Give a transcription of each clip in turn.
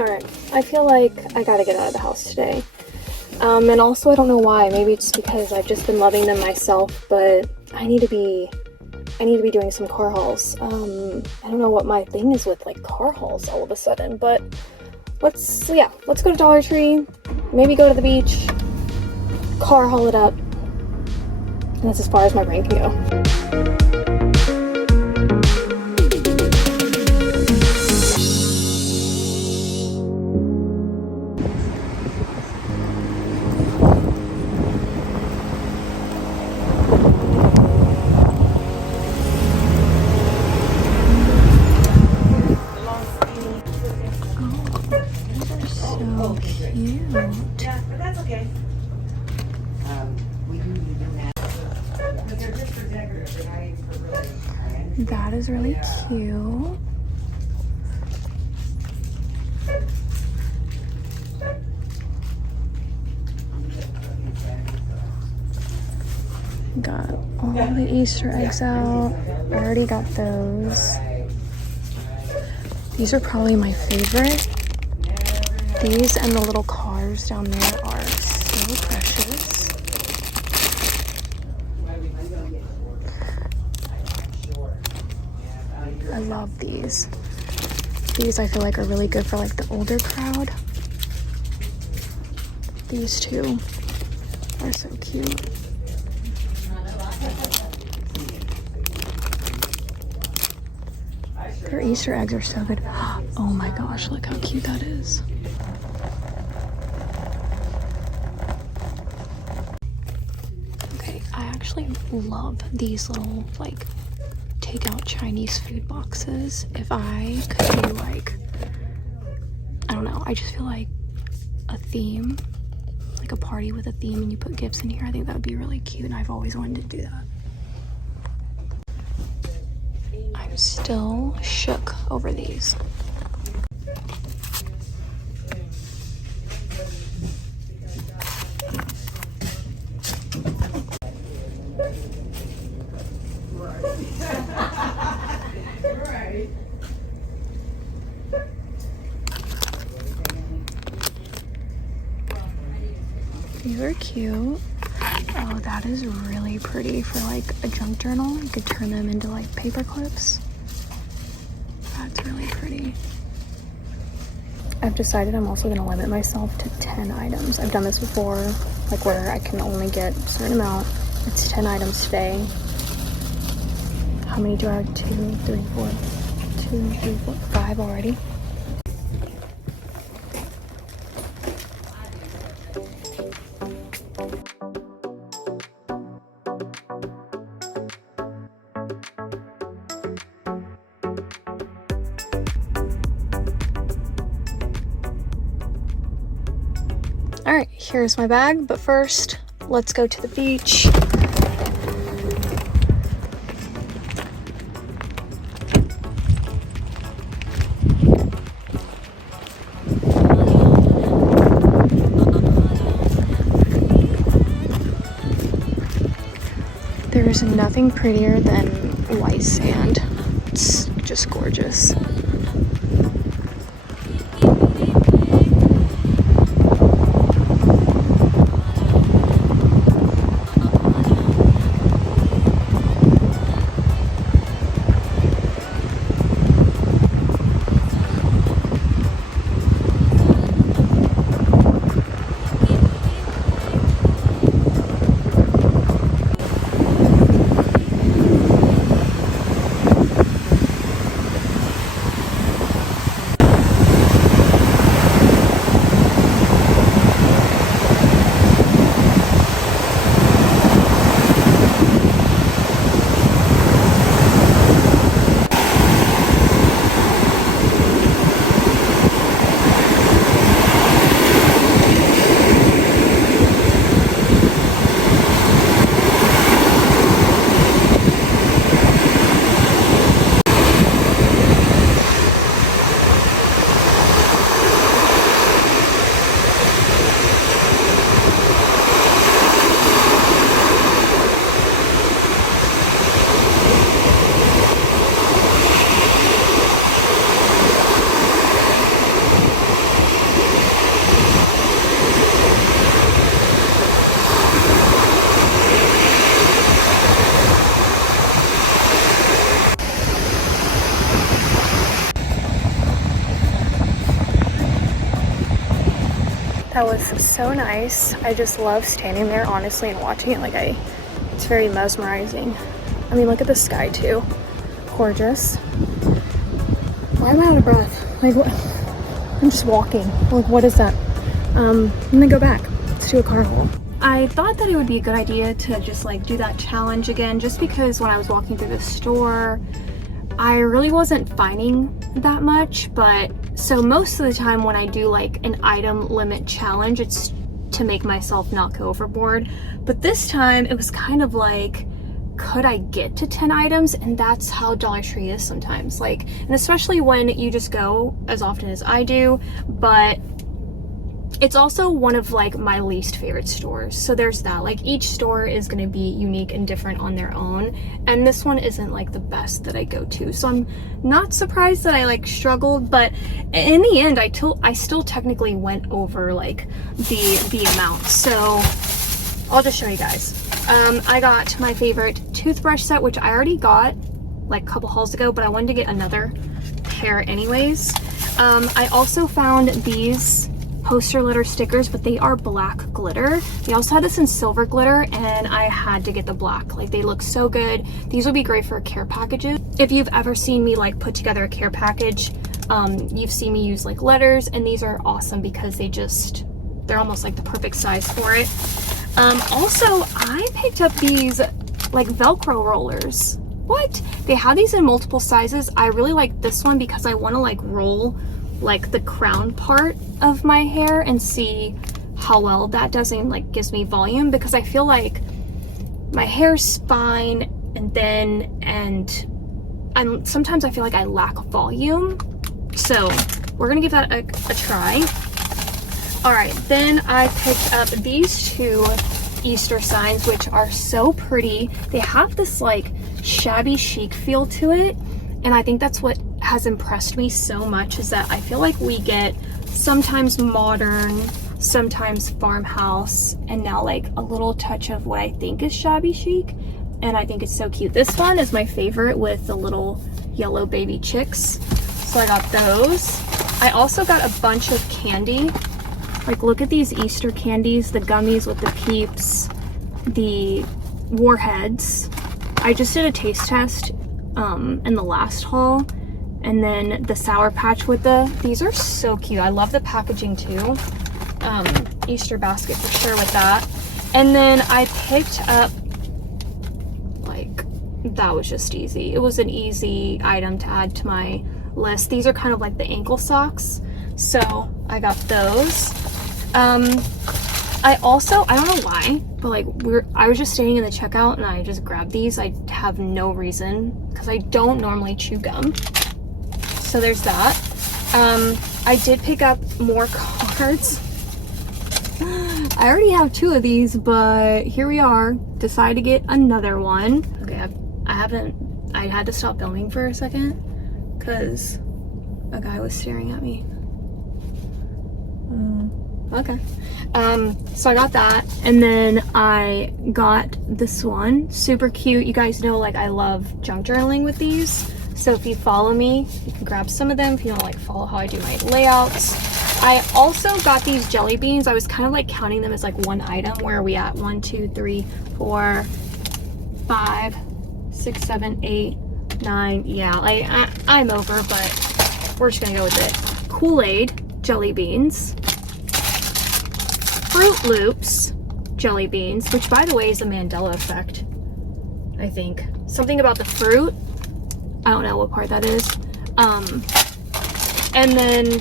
Alright, I feel like I gotta get out of the house today. And also I don't know why, maybe it's because I've just been loving them myself, but I need to be doing some car hauls. I don't know what my thing is with like car hauls all of a sudden, but let's go to Dollar Tree, maybe go to the beach, car haul it up, and that's as far as my brain can go. That is really cute. Got all the Easter eggs out. I already got those. These are probably my favorite. These and the little cars down there are so precious. I love these. These I feel like are really good for like the older crowd. These two are so cute. Their Easter eggs are so good. Oh my gosh, look how cute that is. Okay, I actually love these little like takeout Chinese food boxes. If I could do like, I don't know, I just feel like a theme, like a party with a theme and you put gifts in here, I think that would be really cute and I've always wanted to do that. I'm still shook over these. These are cute. Oh, that is really pretty for like a junk journal. You could turn them into like paper clips. That's really pretty. I've decided I'm also gonna limit myself to 10 items. I've done this before, like where I can only get a certain amount. It's 10 items today. How many do I have? 2, 3, 4, 2, 3, 4, 5 already. All right, here's my bag, but first, let's go to the beach. There's nothing prettier than white sand. It's just gorgeous. That was so nice. I just love standing there, honestly, and watching it. Like, it's very mesmerizing. I mean, look at the sky too. Gorgeous. Why am I out of breath? Like, what? I'm just walking. Like, what is that? I'm gonna go back. Let's do a car haul. I thought that it would be a good idea to just like do that challenge again, just because when I was walking through the store, I really wasn't finding that much. But so most of the time when I do like an item limit challenge, it's to make myself not go overboard. But this time it was kind of like, could I get to 10 items? And that's how Dollar Tree is sometimes. Like, and especially when you just go as often as I do, but it's also one of like my least favorite stores. So there's that. Like, each store is going to be unique and different on their own, and this one isn't like the best that I go to. So I'm not surprised that I like struggled, but in the end I still technically went over like the amount. So I'll just show you guys. I got my favorite toothbrush set, which I already got like a couple hauls ago, but I wanted to get another pair anyways. I also found these poster letter stickers, but they are black glitter. They also had this in silver glitter, and I had to get the black. Like, they look so good. These would be great for care packages. If you've ever seen me like put together a care package, you've seen me use like letters, and these are awesome because they're almost like the perfect size for it. Also, I picked up these like Velcro rollers. What? They have these in multiple sizes. I really like this one because I want to like roll like the crown part of my hair and see how well that does, and like gives me volume, because I feel like my hair's fine and sometimes I feel like I lack volume. So we're gonna give that a try. All right, then I picked up these two Easter signs, which are so pretty. They have this like shabby chic feel to it, and I think that's what has impressed me so much, is that I feel like we get sometimes modern, sometimes farmhouse, and now like a little touch of what I think is shabby chic, and I think it's so cute. This one is my favorite with the little yellow baby chicks, so I got those. I also got a bunch of candy. Like, look at these Easter candies, the gummies with the Peeps, the Warheads. I just did a taste test in the last haul, and then the Sour Patch with these are so cute. I love the packaging too. Easter basket for sure with that. And then I picked up, like, that was just easy. It was an easy item to add to my list. These are kind of like the ankle socks, so I got those. I don't know why, but like I was just standing in the checkout and I just grabbed these. I have no reason because I don't normally chew gum. So there's that. I did pick up more cards. I already have 2 of these, but here we are. Decided to get another one. Okay, I had to stop filming for a second because a guy was staring at me. Okay. So I got that, and then I got this one. Super cute. You guys know, like, I love junk journaling with these. So if you follow me, you can grab some of them if you don't like follow how I do my layouts. I also got these jelly beans. I was kind of like counting them as like one item. Where are we at? 1, 2, 3, 4, 5, 6, 7, 8, 9. Yeah, like I'm over, but we're just gonna go with it. Kool-Aid jelly beans. Fruit Loops jelly beans, which by the way is a Mandela effect, I think. Something about the fruit. I don't know what part that is. And then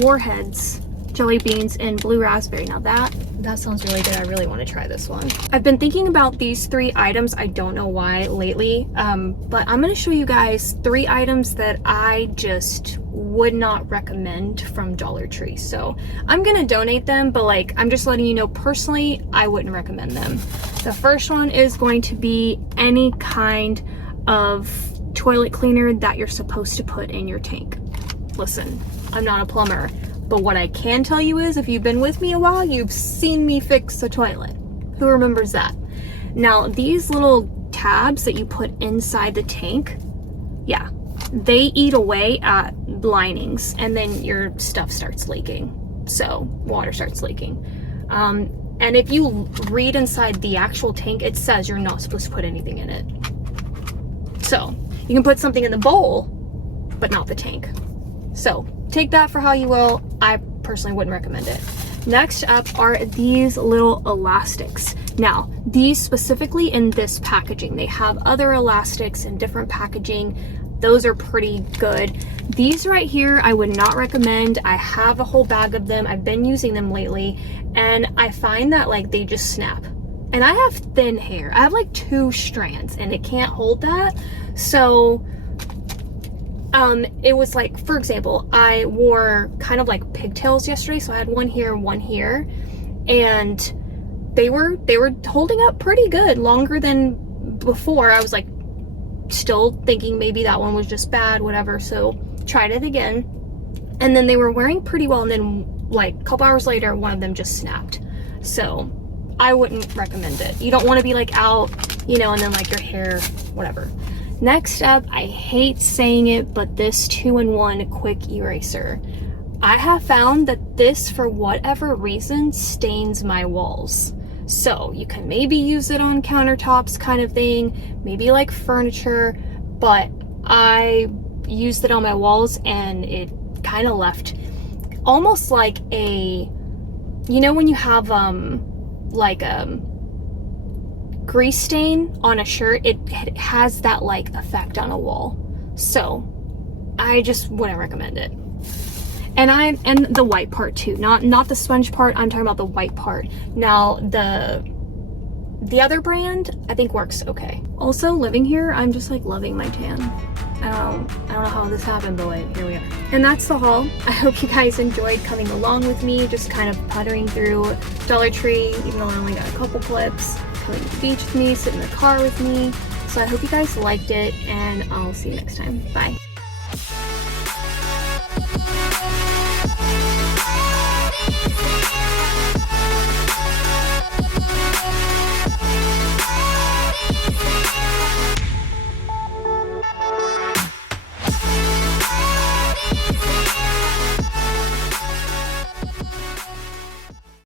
Warheads jelly beans in blue raspberry. Now that sounds really good. I really want to try this one. I've been thinking about these 3 items. I don't know why lately, but I'm going to show you guys 3 items that I just would not recommend from Dollar Tree. So I'm going to donate them, but like, I'm just letting you know personally, I wouldn't recommend them. The first one is going to be any kind of toilet cleaner that you're supposed to put in your tank. Listen, I'm not a plumber, but what I can tell you is, if you've been with me a while, you've seen me fix a toilet. Who remembers that? Now, these little tabs that you put inside the tank, yeah, they eat away at linings, and then your stuff starts leaking. so water starts leaking. And if you read inside the actual tank, it says you're not supposed to put anything in it. So you can put something in the bowl, but not the tank. So take that for how you will. I personally wouldn't recommend it. Next up are these little elastics. Now, these specifically in this packaging, they have other elastics in different packaging. Those are pretty good. These right here, I would not recommend. I have a whole bag of them. I've been using them lately, and I find that like they just snap. And I have thin hair. I have like 2 strands and it can't hold that. So it was like, for example, I wore kind of like pigtails yesterday. So I had one here, and they were holding up pretty good, longer than before. I was like still thinking maybe that one was just bad, whatever. So tried it again, and then they were wearing pretty well, and then like a couple hours later, one of them just snapped. So I wouldn't recommend it. You don't want to be like out, you know, and then like your hair, whatever. Next up, I hate saying it, but this 2-in-1 quick eraser. I have found that this, for whatever reason, stains my walls. So you can maybe use it on countertops kind of thing, maybe like furniture, but I used it on my walls and it kind of left almost like a, you know, when you have like a grease stain on a shirt, it has that like effect on a wall. So I just wouldn't recommend it. And the white part too, not the sponge part. I'm talking about the white part. Now the other brand I think works okay. Also, living here, I'm just like loving my tan. I don't know how this happened, but wait, here we are. And that's the haul. I hope you guys enjoyed coming along with me, just kind of puttering through Dollar Tree, even though I only got a couple clips, coming to the beach with me, sit in the car with me. So I hope you guys liked it, and I'll see you next time. Bye.